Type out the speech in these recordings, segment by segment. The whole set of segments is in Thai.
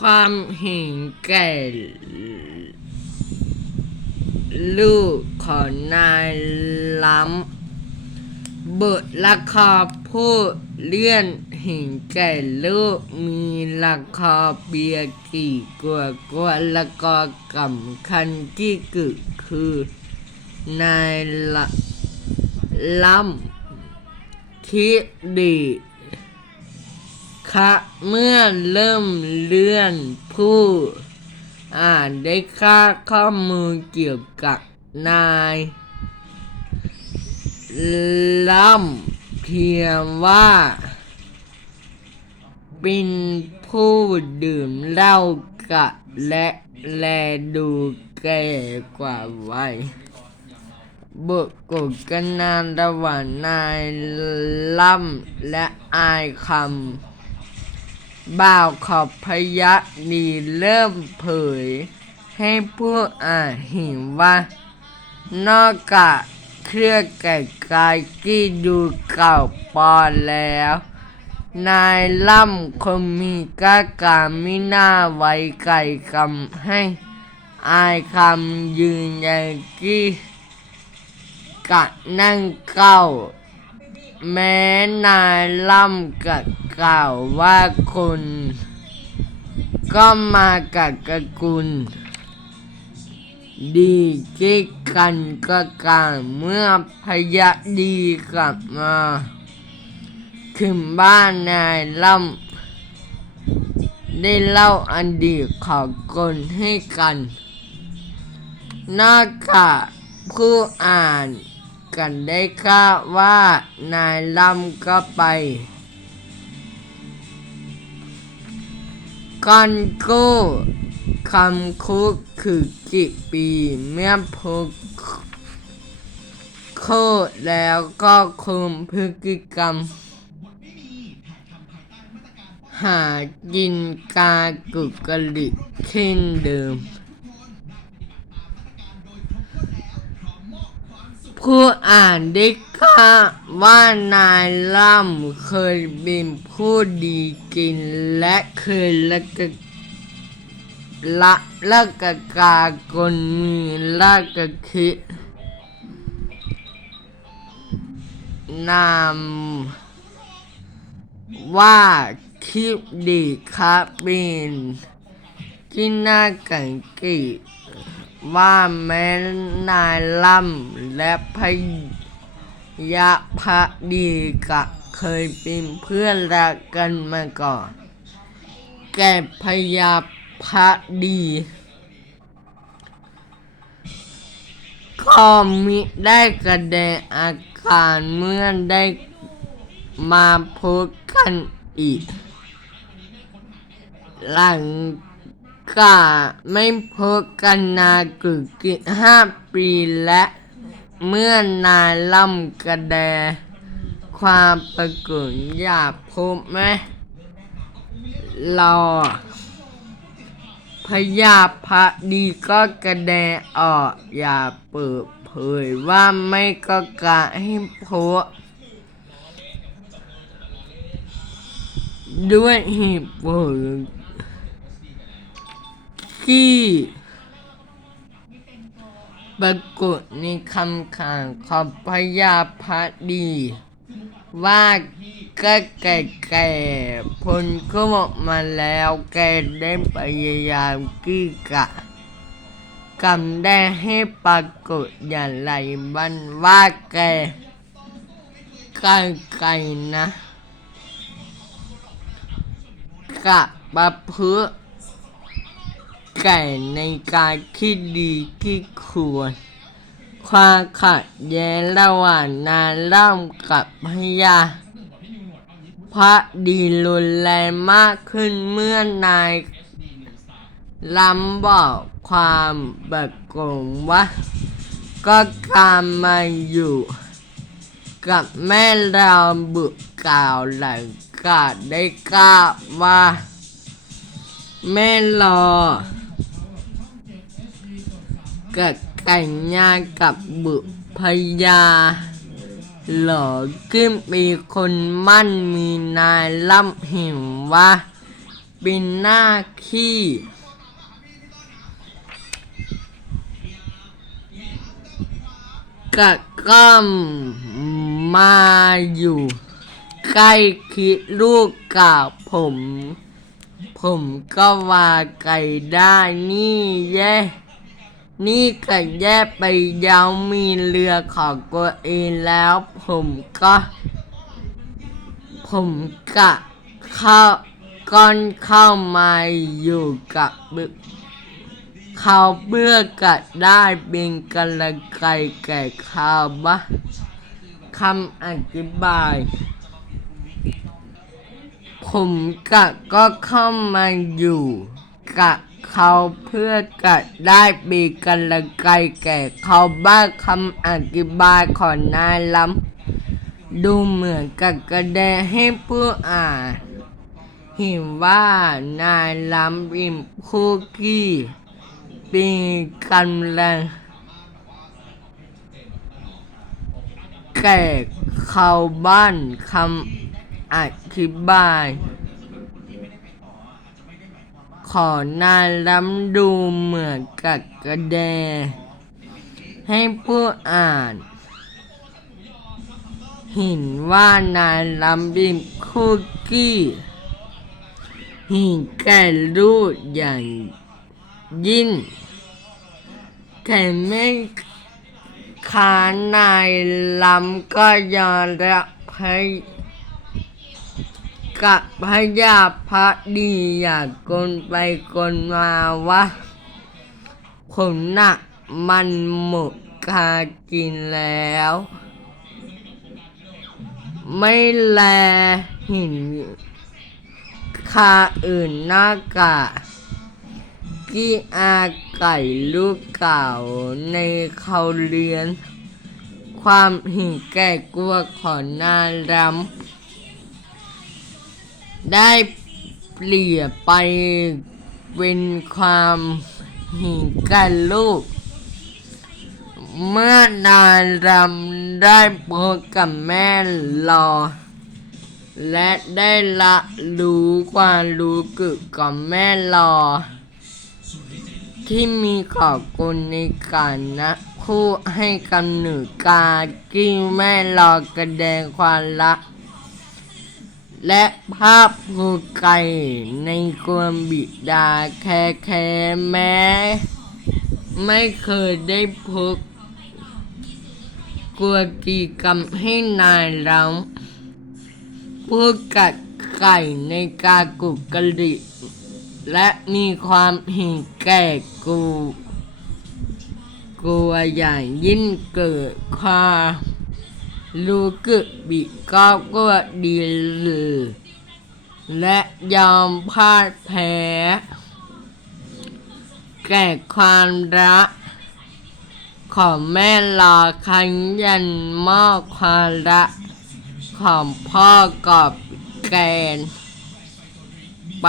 ความเห็นแก่ลูกของนายล้ำบทละครผู้เลื่อนเห็นแก่ลูกมีละครเบียกี่กว่ากว่าละกรสำคัญที่กึกคือนายละล้ำคิดดี คะเมื่อเริ่มเลื่อนผู้อ่านได้ค่าข้อมูลเกี่ยวกับนายล่ำเพียงว่า เป็นผู้ดื่มเหล้ากะและแลดูแก่กว่าวัยบุกกดกันนานระหว่างนายล่ำและอายคำ บ่าวขอบพยักดีเริ่มเผย ให้ผู้อ่านเห็นว่า นอกจากเครื่องแต่กายที่ดูเก่าปอนแล้ว นายล่ำคงมีก้าการไม่น่าไว้ไก่คำให้ อายคำยืนยันที่กะนั่งเก้า แม้นายล่ำกับกล่าวว่าคุณ ก็มากับกกุล ดีที่กันก็การเมื่อพยักดีกลับมาขึ้นบ้านนายล่ำได้เล่าอันดีตของคนให้กัน นอกจากผู้อ่าน กันได้ค่าว่านายล่ำก็ไปก่อนกู้คำคุกคือกี่ปีเมื่อพกโคแล้วก็คุมพฤติกรรม หากินกากุกลิกเช่นเดิม ผู้อ่านได้ค่าว่านายล่ำเคยเป็นผู้ดีกินและเคยละกละละกะกากลมีละกะคินามว่าคิดดีครับเป็นที่น่ากังเกียจ ว่าแม้นายล่ำและพยาพระดีกะเคยเป็นเพื่อนรักกันมาก่อน แก่พยาพระดี ก็มิได้แสดงอาการเมื่อได้มาพบกันอีก หลัง กาไม่พบกันนานกึกกิห้าปีและ เมื่อนายล่ำกระแด ความประกุนอยากพบไหมรอพยาพระดีก็กระแดออกอย่าเปิดเผยว่าไม่ก็กะให้พบด้วยเหตุผล ที่ปรากฏในคำขานของพญาพระดี ว่าก็แก่แก่พ้นก็ออกมาแล้วแกได้พยายามกี้กะกำได้ให้ปรากฏอย่างไรบ้างว่าแกไกลไกลนะกะประพฤติ แก่ในการคิดดีที่ควร ความขัดแย้งระหว่างนายล่ำกับพญาพระดีรุนแรงมากขึ้นเมื่อนายล้ำบอกความบักกงว่า ก็การมาอยู่ กับแม่เราบุกล่าวหลังกาดได้กล้าว่า แม่รอ กับแต่งงานกับบุพยาหล่อขึ้นมีคนมั่นมีนายล่ำห็นว่าเป็นหน้าขี้กะก้มมาอยู่ใกล้คิดลูกกับผม ผมก็ว่าไก่ได้นี่แย่ นี่ก็แย่ไปยาวมีเรือของตัวเองแล้ว ผมก็ ผมกะเข้าก้อนเข้ามาอยู่กับบึกเขาเบื่อกะได้เป็นกำลังใจแก่เขาบ้าคำอธิบาย ผมกะก็เข้ามาอยู่กะ เขาเพื่อกะได้เป็นกำลังใจแก่เขาบ้างคำอธิบายของนายลำดูเหมือนกับกระแดให้ผู้อ่านเห็นว่านายลำเป็นผู้กี้ป็นกำลังแก่เขาบ้านคำอธิบาย ขอนายล้ำดูเหมือนกับกระแด ให้ผู้อ่าน เห็นว่านายล้ำเป็นคุกกี้เห็นแก่รู้อย่างยิ่งแต่ไม่ขานายลำก็ยอมรับให้ กับพยาพักดีอยากกลไปกลมาว่าผมน่ะมันหมดคากินแล้ว ไม่แลห็นคาอื่นหน้ากะที่อาไก่ลูกเก่าในเขาเรียน ความหิงแก่กลัวของนารำ ได้เปลี่ยนไปเป็นความหิงแก่ลูก เมื่อนารำได้พบกับแม่รอ และได้ละรู้ความรู้เกี่ยวกับแม่รอ ที่มีขอบคุณในการนะผู้ให้กำเนิดการกิ้งแม่รอกระแดงความรัก และภาพภูไก่ในควมบิดาแค่แค่แม้ ไม่เคยได้พบกลัวกีกรรมให้นายเราผู้กัดไก่ในกากุกกะลิและมีความห็นแก่กู กลัวอย่างยิ่งเกิดความ รู้กึกบิก็ก็ดีหรือและยอมพ่ายแพ้ แก่ความรักของแม่ลาคันยันมอบความรักของพ่อกับแกน ไป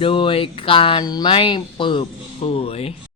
โดยการไม่เปิดเผย